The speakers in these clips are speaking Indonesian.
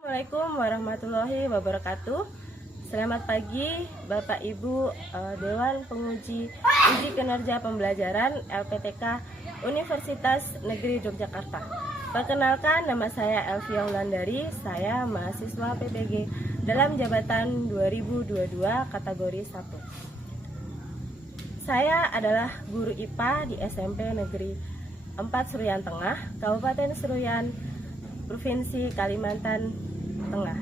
Assalamualaikum warahmatullahi wabarakatuh. Selamat pagi Bapak Ibu Dewan Penguji Uji Kinerja Pembelajaran LPTK Universitas Negeri Yogyakarta. Perkenalkan, nama saya Elvia Wulandari. Saya mahasiswa PPG dalam jabatan 2022 kategori 1. Saya adalah guru IPA di SMP Negeri 4 Seruyan Tengah, Kabupaten Seruyan, Provinsi Kalimantan Tengah.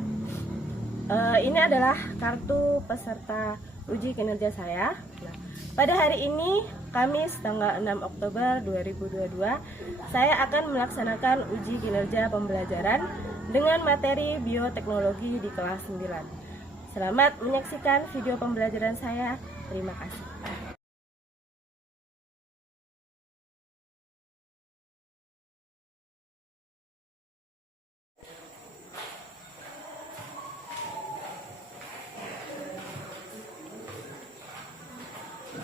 Ini adalah kartu peserta uji kinerja saya. Nah, pada hari ini, Kamis tanggal 6 Oktober 2022, saya akan melaksanakan uji kinerja pembelajaran dengan materi bioteknologi di kelas 9. Selamat menyaksikan video pembelajaran saya. Terima kasih.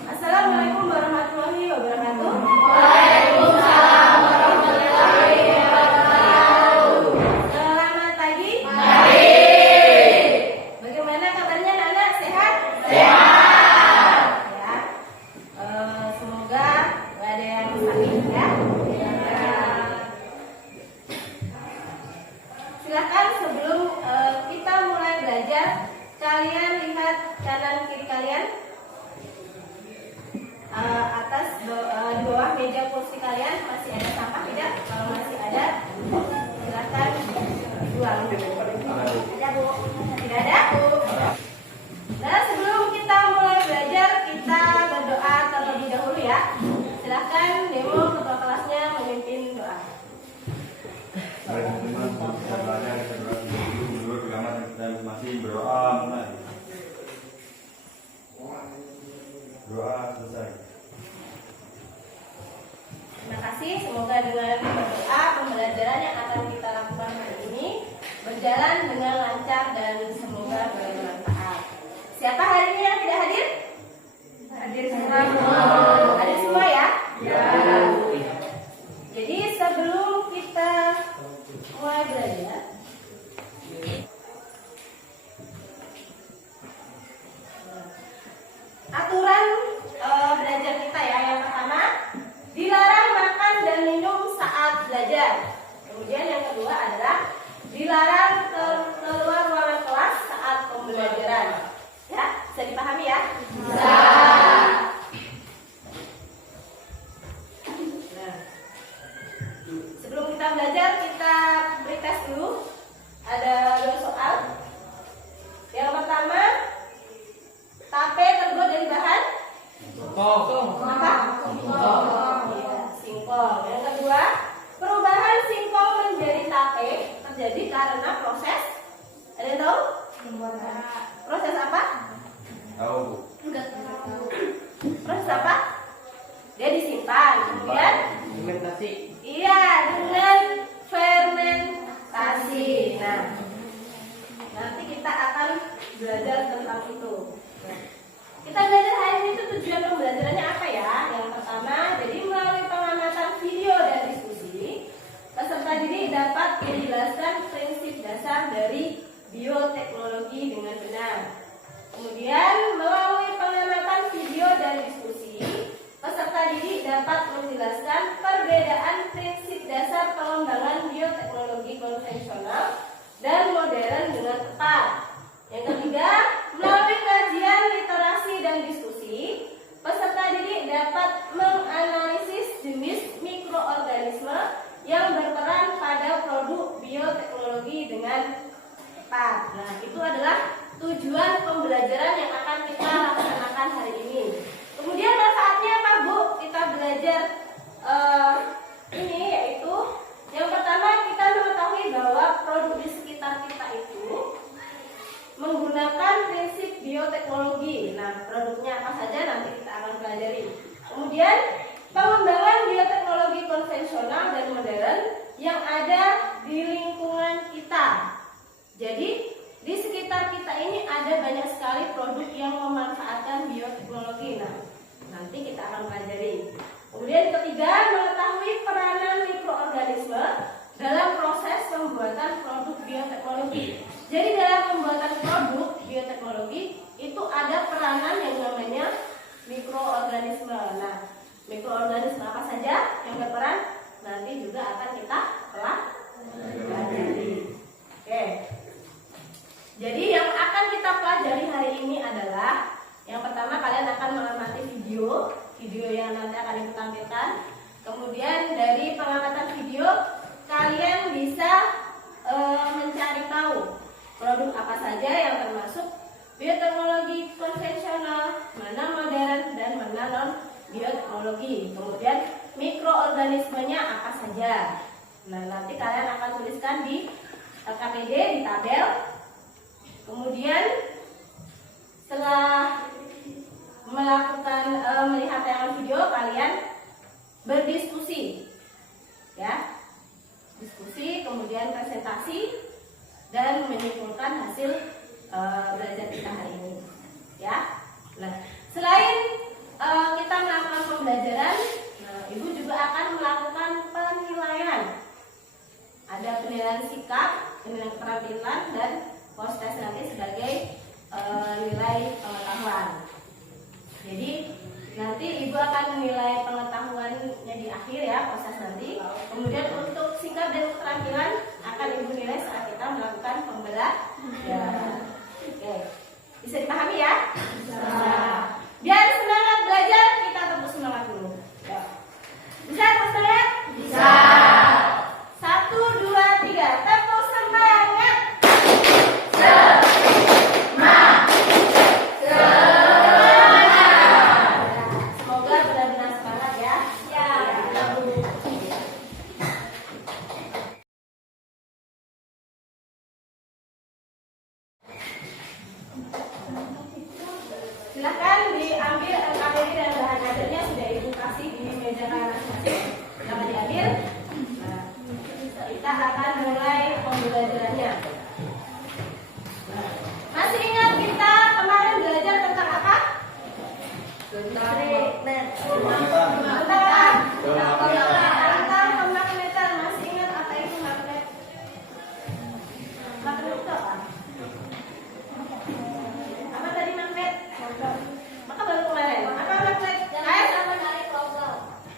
Assalamualaikum warahmatullahi wabarakatuh. Waalaikumsalam warahmatullahi wabarakatuh. Selamat pagi. Baik. Bagaimana kabarnya anak-anak? Sehat? Sehat. Ya. Semoga gak ada yang sakit ya. Silakan sebelum kita mulai belajar, kalian lihat kanan kiri kalian. Atas di bawah meja kursi kalian masih ada sampah tidak? Kalau masih ada, silakan buang. Ada Bu? Tidak ada? Nah, sebelum kita mulai belajar, kita berdoa terlebih dahulu ya. Silakan demo ketua kelasnya memimpin doa. Teman-teman, kita belajar, kita berdoa kita masih berdoa mulai. Doa selesai. Terima kasih. Semoga dengan berdoa pembelajaran yang akan kita lakukan hari ini berjalan dengan lancar dan semoga bermanfaat. Siapa hari ini yang tidak hadir? Hadir semua. Hadir semua ya? Ya. Jadi sebelum kita mulai belajar, aturan belajar kita ya. Yang pertama, dilarang makan dan minum saat belajar. Kemudian yang kedua adalah dilarang keluar ruangan kelas saat pembelajaran. Ya, bisa dipahami ya? Bisa. Nah, sebelum kita belajar, kita beri tes dulu. Ada 2 soal. Yang pertama, tape terbuat dari bahan apa? Iya, singkong. Yang kedua, perubahan singkong menjadi tape terjadi karena proses. Ada yang tahu? Proses apa? Tahu. Proses apa? Dia disimpan. Kemudian Fermentasi. iya, dengan fermentasi. Nah, nanti kita akan belajar tentang itu. Kita belajar hari ini itu tujuan pembelajarannya apa ya? Yang pertama, jadi melalui pengamatan video dan diskusi, peserta didik dapat menjelaskan prinsip dasar dari bioteknologi dengan benar. Kemudian, melalui pengamatan video dan diskusi, peserta didik dapat menjelaskan perbedaan prinsip dasar pengembangan bioteknologi konvensional dan modern dengan tepat. Yang ketiga, melalui kajian literasi dan diskusi, peserta didik dapat menganalisis jenis mikroorganisme yang berperan pada produk bioteknologi dengan tepat. Nah, itu adalah tujuan pembelajaran yang akan kita laksanakan hari ini. Kemudian manfaatnya apa, Bu? Kita belajar ini yaitu yang pertama, kita mengetahui bahwa produk di sekitar kita itu menggunakan prinsip bioteknologi. Nah, produknya apa saja nanti kita akan pelajari. Kemudian, pengembangan bioteknologi konvensional dan modern yang ada di lingkungan kita. Jadi, di sekitar kita ini ada banyak sekali produk yang memanfaatkan bioteknologi. Nah, nanti kita akan pelajari. Kemudian ketiga, mengetahui peranan mikroorganisme dalam proses pembuatan produk bioteknologi. Jadi dalam pembuatan produk bioteknologi itu ada peranan yang namanya mikroorganisme. Nah, mikroorganisme apa saja yang berperan nanti juga akan kita pelajari. Oke. Jadi yang akan kita pelajari hari ini adalah yang pertama, kalian akan mengamati video yang nanti akan ditampilkan. Kemudian dari pengamatan video kalian bisa mencari tahu produk apa saja yang termasuk bioteknologi konvensional, mana modern dan mana non bioteknologi. Kemudian mikroorganismenya apa saja. Nah, nanti kalian akan tuliskan di KPD di tabel. Kemudian setelah melakukan melihat tayangan video, kalian berdiskusi, ya, diskusi, kemudian presentasi dan menyimpulkan hasil belajar kita hari ini, ya. Nah, selain kita melakukan pembelajaran, ibu juga akan melakukan penilaian. Ada penilaian sikap, penilaian keterampilan, dan post-test nanti sebagai nilai pengetahuan. Jadi nanti ibu akan menilai pengetahuannya di akhir, ya, proses nanti. Kemudian untuk sikap dan keterampilan akan ibu nilai saat kita melakukan pembelajaran. Oke, bisa dipahami ya? Bisa. Biar semangat belajar, kita tetap semangat dulu. Ya. Bisa terus semangat? Bisa. 1, 2, 3, tepuk semangat. Semoga benar-benar semangat ya. Ya. Silakan diambil KPD dan bahan ajarnya sudah ibu kasih di meja masing-masing. Silakan diambil. Nah, kita akan mulai pembelajarannya. Nah, masih ingat kita kemarin belajar tentang apa? Tentang pemagnetan. Masih ingat apa itu magnet? Magnet itu apa? Apa tadi magnet? Maka baru kemarin. Apa magnet?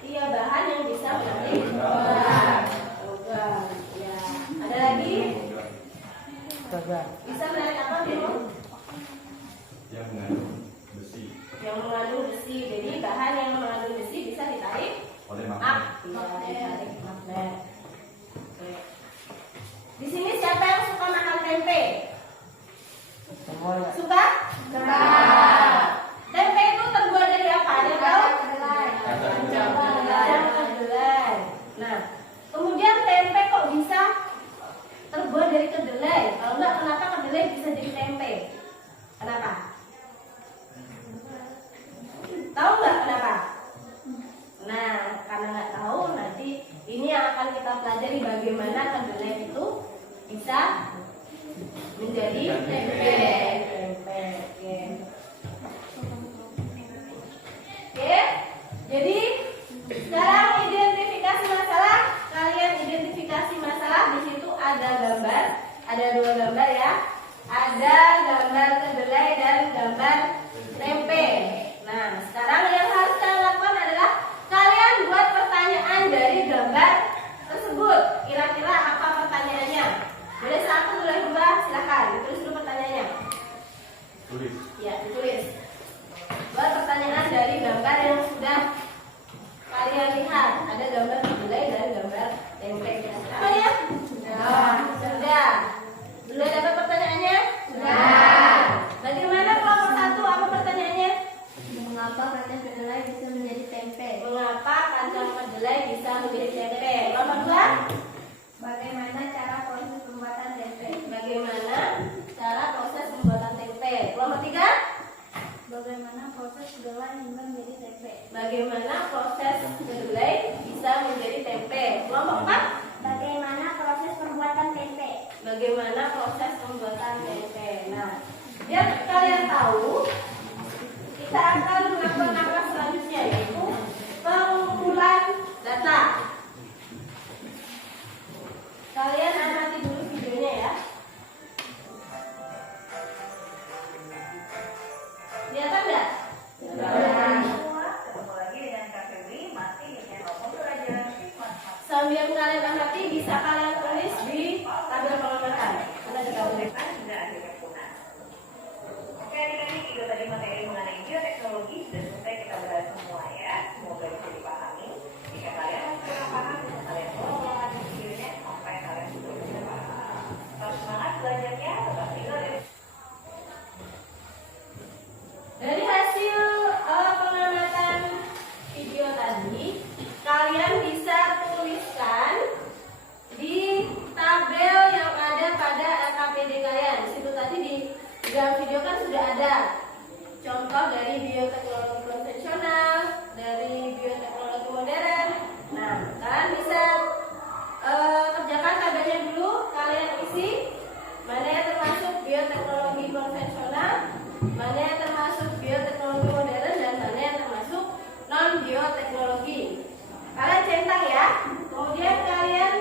Iya, bahan yang bisa menarik logam. Ya. Ada lagi? Bisa menarik apa, Bimo? Yang mengandung besi. Yang mengandung besi. Jadi bahan yang mengandung besi bisa ditarik Oleh magnet. ditarik magnet. Oke. Di sini siapa yang suka makan tempe? Suka? Tempe itu terbuat dari apa? Ada yang tahu? Kacang kedelai. Nah, kemudian tempe kok bisa terbuat dari kedelai? Kalau enggak, kenapa kedelai bisa jadi tempe? Kenapa? Tahu nggak kenapa? Nah, karena nggak tahu, nanti ini yang akan kita pelajari bagaimana kedelai itu bisa menjadi tempe. Oke. Jadi sekarang identifikasi masalah. Kalian identifikasi masalah. Di situ ada gambar, ada 2 gambar ya. Ada gambar kedelai dan gambar tempe. Nah, sekarang yang harus kalian lakukan adalah kalian buat pertanyaan dari gambar tersebut. Kira-kira apa pertanyaannya? Boleh 1, boleh 2, silakan. Ditulis dulu pertanyaannya. Tulis. Ya, ditulis. Buat pertanyaan dari gambar yang sudah kalian lihat. Ada gambar kedelai dan gambar tempe. Apa ya? Sudah. Sudah dapat pertanyaannya? Sudah. sambil kalian amati bisa kalian tulis di tabel pengamatan. Mana kita tulis? Hingga akhir kepunan. Oke, adik-adik, itu tadi materi mengenai bioteknologi sudah selesai kita bahas semua ya. Semoga bisa dipahami. Jika kalian kurang paham, bisa kalian follow di videonya sampai kalian sudah bisa paham. Tetap semangat belajarnya, tetap tinggal di Dari hasil pengamatan video tadi, kalian bisa tuliskan di tabel yang ada pada LKPD kalian. Di situ tadi di dalam video kan sudah ada contoh dari bioteknologi konvensional, dari bioteknologi modern. Nah, kalian bisa kerjakan tabelnya dulu, kalian isi mana yang termasuk bioteknologi konvensional, mana yang termasuk bioteknologi modern, dan mana yang termasuk non bioteknologi. Kalian centang ya. Kemudian kalian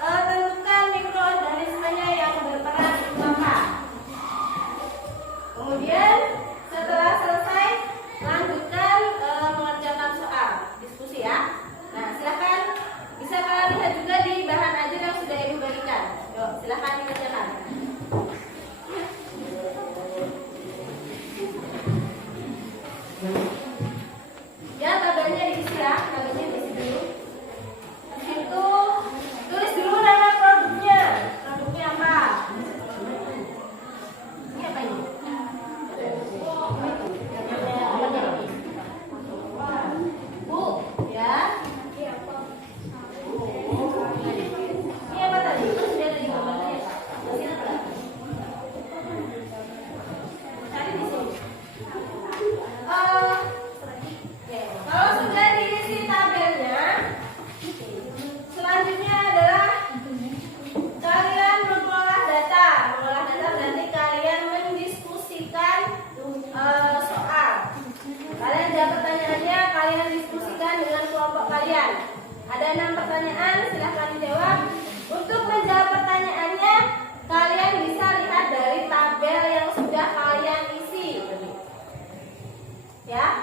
tentukan mikroorganismenya yang berperan itu apa. Kemudian setelah selesai lanjutkan mengerjakan soal diskusi ya. Nah, silakan bisa kalian lihat juga di bahan ajar yang sudah ibu berikan. Yuk, silakan dikerjakan. Ya, tabelnya diisi ya, tabelnya diisi dulu. Di situ tulis dulu nama produknya. Produknya apa? Ini apa ini? Bu, ya. Ini apa tadi? Sudah ada di gambarnya ya, Pak? Masih ada? Cari di sini. Kalau sudah diisi tabelnya, selanjutnya adalah kalian mengolah data. Mengolah data berarti kalian mendiskusikan soal. Kalian jawab pertanyaannya, kalian diskusikan dengan kelompok kalian. Ada 6 pertanyaan, silahkan dijawab. Untuk menjawab pertanyaannya, kalian bisa lihat dari tabel yang sudah kalian isi. Ya,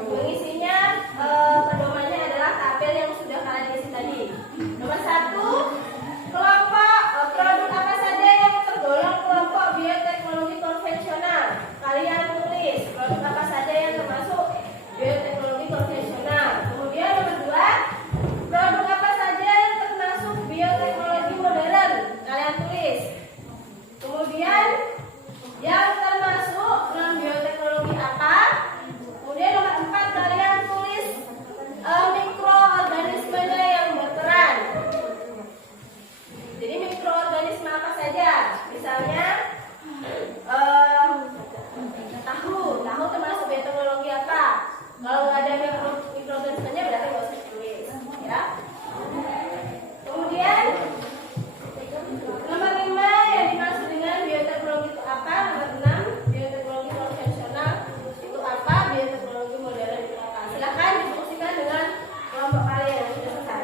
mengisinya pedomannya adalah tabel yang sudah kalian isi tadi. Nomor 1, kelompok produk apa saja yang tergolong kelompok bioteknologi konvensional. Kalian tulis produk apa saja yang termasuk bioteknologi konvensional. Kemudian nomor 2, produk apa saja yang termasuk bioteknologi modern. Kalian tulis. Kemudian yang termasuk non bioteknologi apa. Kemudian nomor 4, kalian tulis mikroorganismenya yang berperan. Jadi mikroorganisme apa saja? Misalnya tahu termasuk bioteknologi apa? Kalau nggak ada mikroorganismenya berarti nggak usah ditulis, ya. Kemudian nomor 5 yang dimaksud dengan bioteknologi itu apa? Nomor 6, bioteknologi konvensional itu apa? Bioteknologi modern itu apa? Silakan diskusikan dengan kelompok kalian yang sudah selesai.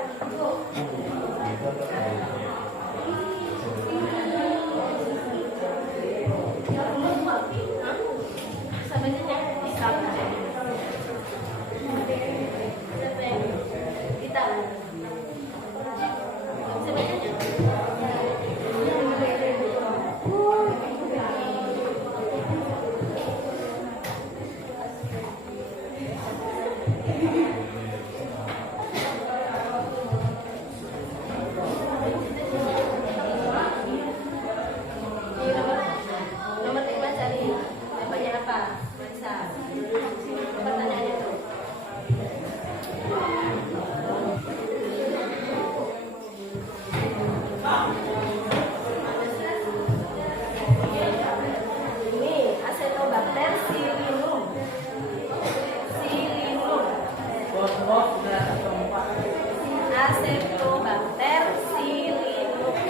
Nomor 5 cari banyak apa? Bisa. Pertanyaannya tuh. Ini Acetobacter silinum. Acetobacter silinum.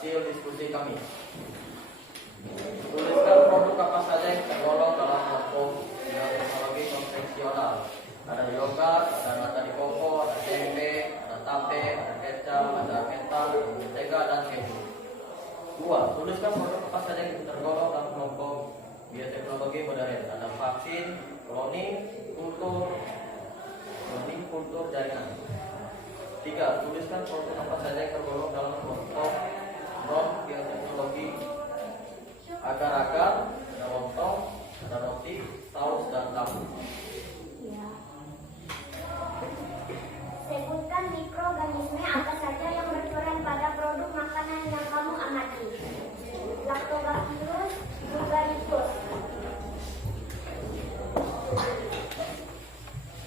hasil diskusi kami. Tuliskan produk apa saja yang tergolong dalam kelompok bioteknologi konvensional. Ada yogurt, ada nata de coco, ada tempe, ada tape, ada kecap, ada ketan, ada mentega, dan keju. 2. Tuliskan produk apa saja yang tergolong dalam kelompok bioteknologi modern. Ada vaksin, cloning, kultur jaringan. 3. Tuliskan produk apa saja yang tergolong dalam kelompok non bioteknologi. Agar-agar, ada lontong, ada roti, saus, dan tahu. Sebutkan mikroorganisme apa saja yang berperan pada produk makanan yang kamu amati. Lactobacillus bulgaricus.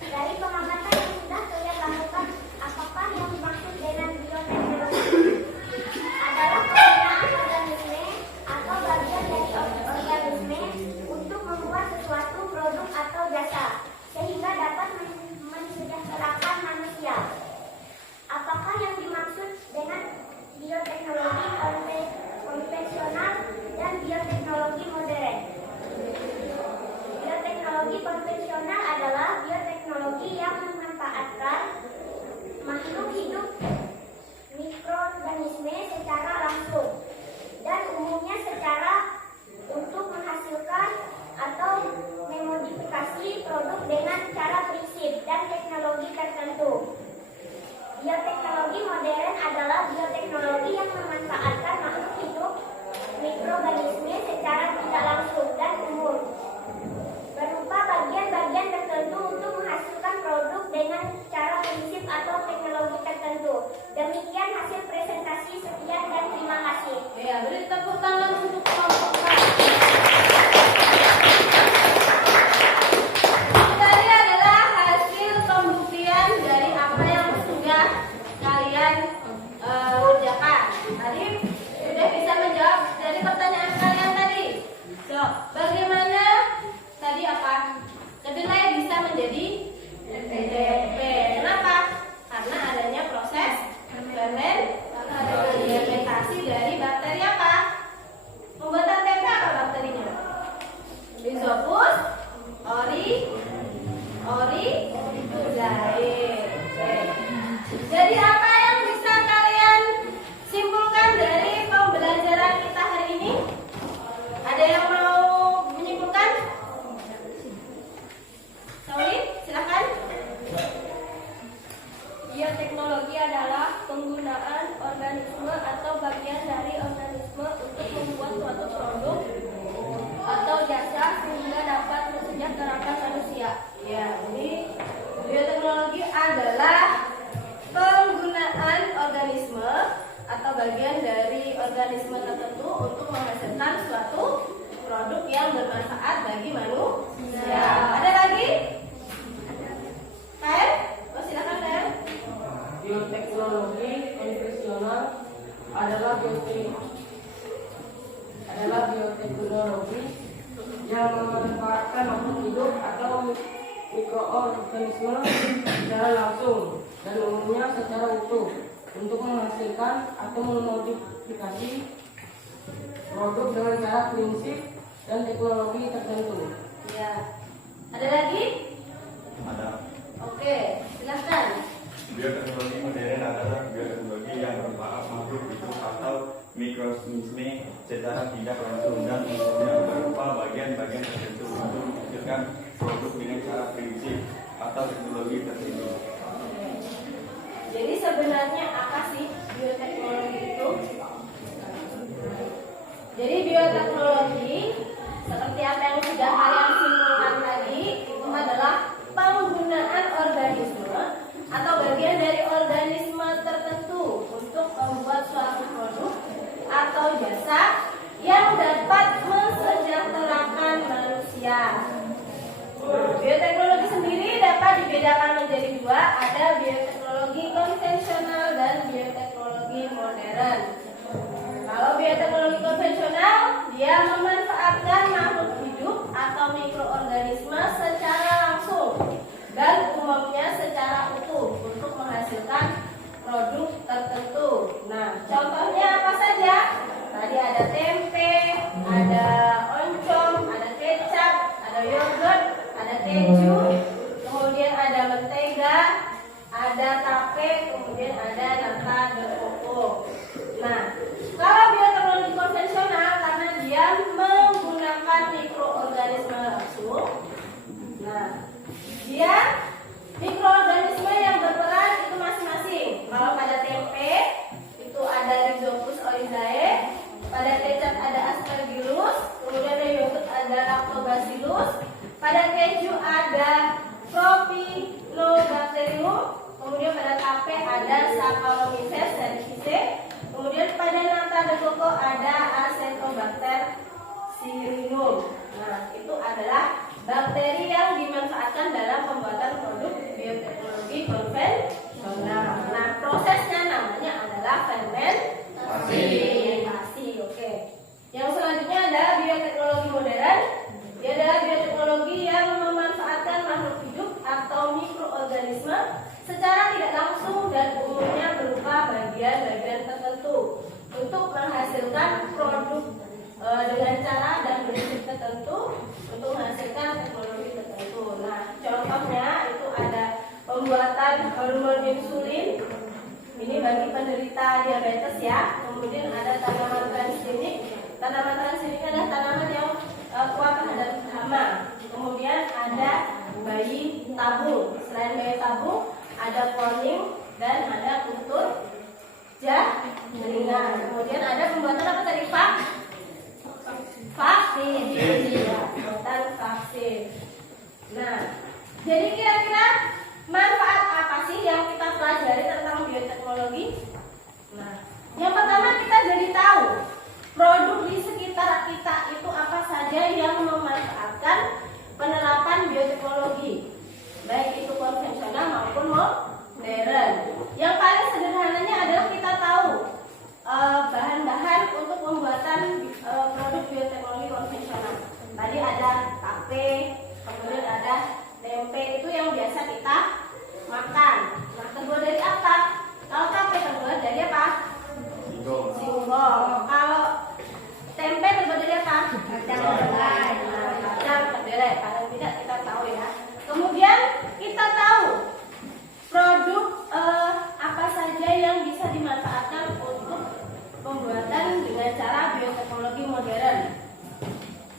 Dari pengamatan yang sudah kalian lakukan, apakah yang dimaksud dengan bioteknologi? Adalah penggunaan organisme atau bagian dari organisme untuk membuat sesuatu produk atau jasa sehingga dapat mensejahterakan manusia. Apakah yang dimaksud dengan bioteknologi konvensional dan bioteknologi modern? Bioteknologi konvensional adalah bioteknologi yang memanfaatkan makhluk hidup mikroorganisme secara langsung dan umumnya secara untuk menghasilkan atau memodifikasi produk dengan cara prinsip dan teknologi tertentu. Bioteknologi modern adalah bioteknologi yang memanfaatkan makhluk hidup mikroorganisme secara tidak langsung dan umum, berupa bagian-bagian tertentu untuk menghasilkan produk dengan cara prinsip atau teknologi tertentu. Demikian hasil presentasi. Sekian dan terima kasih. Ya, beri tepuk tangan untuk kelompok K. Ini tadi adalah hasil pembuktian dari apa yang sudah kalian kerjakan. Tadi sudah bisa menjawab dari pertanyaan kalian tadi. So, bagaimana tadi apa? Kedelai bisa menjadi tempe. Kenapa? Karena adanya proses fermentasi dari bakteri apa? Pembuatan tempe apa bakterinya? Rhizopus auriculae. Jadi apa yang bisa kalian simpulkan dari pembelajaran kita hari ini? Ada yang mau menyimpulkan? Sauli, silakan. Bioteknologi adalah penggunaan organisme atau bagian dari organisme untuk membuat suatu produk atau jasa sehingga dapat mensejahterakan manusia. Ya, jadi bioteknologi adalah penggunaan organisme atau bagian dari organisme tertentu untuk menghasilkan suatu produk yang bermanfaat bagi manusia. Ada lagi? Kain? Oh, silakan Kain. Bioteknologi konvensional adalah bioteknologi yang memanfaatkan makhluk hidup atau mikroorganisme secara langsung dan umumnya secara utuh untuk menghasilkan atau memodifikasi produk dengan cara prinsip dan teknologi tertentu. Ya. Ada lagi? Ada. Oke, silakan. Bioteknologi modern adalah bioteknologi yang bermanfaat makhluk hidup atau mikroorganisme secara tidak langsung dan umumnya berupa bagian-bagian tertentu untuk menghasilkan produk dengan cara prinsip atau teknologi tertentu. Jadi sebenarnya apa sih bioteknologi itu? Jadi bioteknologi seperti apa yang sudah kalian simpulkan tadi itu adalah penggunaan organisme atau bagian dari organisme tertentu untuk membuat suatu produk atau jasa yang dapat mensejahterakan manusia. Bioteknologi sendiri dapat dibedakan menjadi dua, ada bioteknologi konvensional dan bioteknologi modern. Kalau bioteknologi konvensional, dia memanfaatkan makhluk hidup atau mikroorganisme secara langsung dan umumnya secara utuh untuk menghasilkan produk tertentu. Nah, contohnya apa saja? ada tempe, ada oncom, ada kecap, ada yogurt, ada keju, kemudian ada mentega, ada tape, kemudian ada nata de coco. Nah, kalau bioteknologi konvensional karena dia menggunakan mikroorganisme langsung. Nah, dia mikroorganisme yang berperan itu masing-masing. Kalau pada tempe itu ada Rhizopus oryzae, pada kecap ada Aspergillus, kemudian ada yogurt ada Lactobacillus, pada keju ada Propionibacterium, kemudian pada tape ada Saccharomyces cerevisiae, kemudian pada nata de coco ada Acetobacter syrinum. Nah, itu adalah bakteri yang dimanfaatkan dalam pembuatan produk bioteknologi konvensional. Nah, prosesnya namanya adalah fermentasi. Oke. Yang selanjutnya adalah bioteknologi modern. Dia adalah bioteknologi yang memanfaatkan makhluk hidup atau mikroorganisme secara tidak langsung dan umumnya berupa bagian-bagian tertentu untuk menghasilkan produk dengan cara dan prinsip tertentu untuk menghasilkan teknologi tertentu. Nah, contohnya itu ada pembuatan hormon insulin. Ini bagi penderita diabetes ya. Kemudian ada tanaman transgenik. Tanaman transgenik adalah tanaman yang kuat terhadap hama. Kemudian ada bayi tabung. Selain bayi tabung, ada cloning dan ada kultur jaringan. Kemudian ada pembuatan apa tadi Pak? Vaksin, buatan vaksin. Nah, jadi kira-kira manfaat apa sih yang kita pelajari tentang bioteknologi? Nah, yang pertama kita jadi tahu produk di sekitar kita itu apa saja yang memanfaatkan penerapan bioteknologi, baik itu konvensional maupun modern. Yang paling sederhananya adalah kita tahu bahan-bahan untuk pembuatan produk bioteknologi konvensional. Tadi ada tape, kemudian ada tempe, itu yang biasa kita makan. Nah, terbuat dari apa? Kalau tape terbuat dari apa? Singkong. Kalau tempe terbuat dari apa? Kacang kedelai. Nah, kacang kedelai paling tidak kita tahu ya. Kemudian kita tahu produk apa saja yang bisa dimanfaatkan untuk pembuatan dengan cara bioteknologi modern.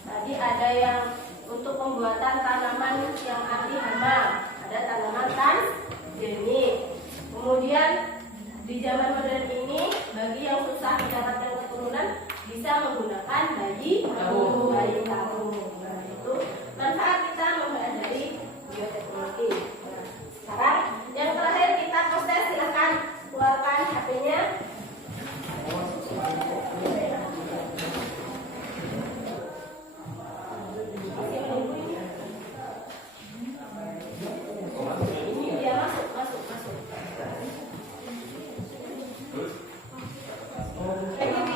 Tadi ada yang untuk pembuatan tanaman yang anti hama, ada tanaman transgenik. Kemudian di zaman modern ini bagi yang susah mendapatkan keturunan bisa menggunakan bayi tabung. Nah, itu manfaat kita mempelajari bioteknologi. Nah, sekarang yang terakhir kita proses, silakan keluarkan HP-nya. Ini dia masuk. Ini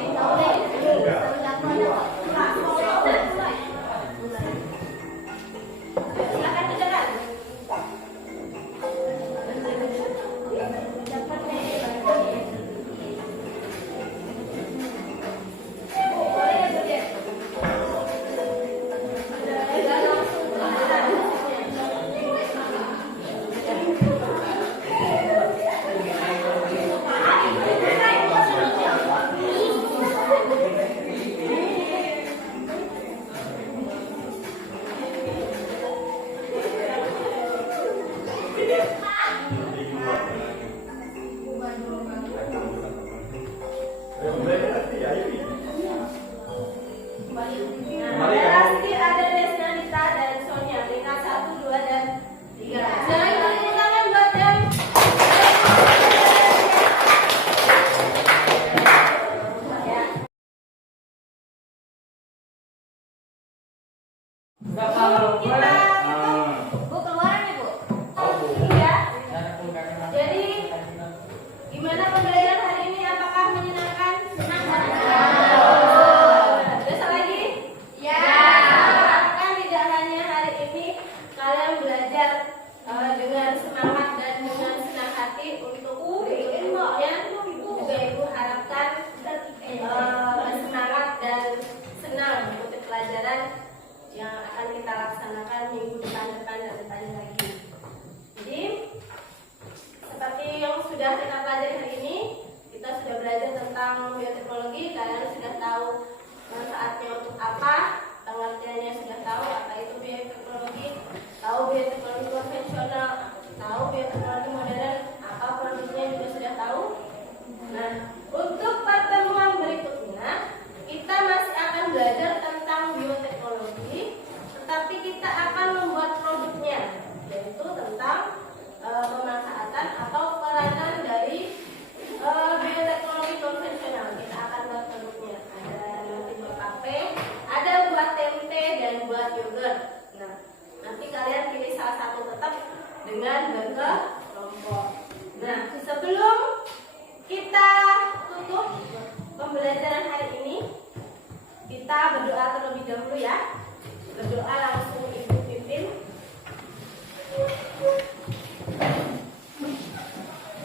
bioteknologi, kalian sudah tahu manfaatnya untuk apa, pengertiannya sudah tahu apa itu bioteknologi, tahu bioteknologi konvensional, tahu bioteknologi modern, apa produknya juga sudah tahu. Nah, untuk pertemuan berikutnya kita masih akan belajar tentang bioteknologi, tetapi kita akan membuat produknya, yaitu tentang pemanfaatan atau peranan dari bioteknologi konvensional. Kita akan buat produknya. Ada nanti buat tape, ada buat tempe dan buat yogurt. Nah, nanti kalian pilih salah satu tetap dengan berkelompok. Nah, sebelum kita tutup pembelajaran hari ini, kita berdoa terlebih dahulu ya. Berdoa langsung Ibu pimpin.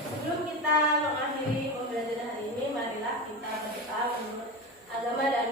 Sebelum kita mengakhiri pembelajaran hari ini, marilah kita berdoa menurut agama dan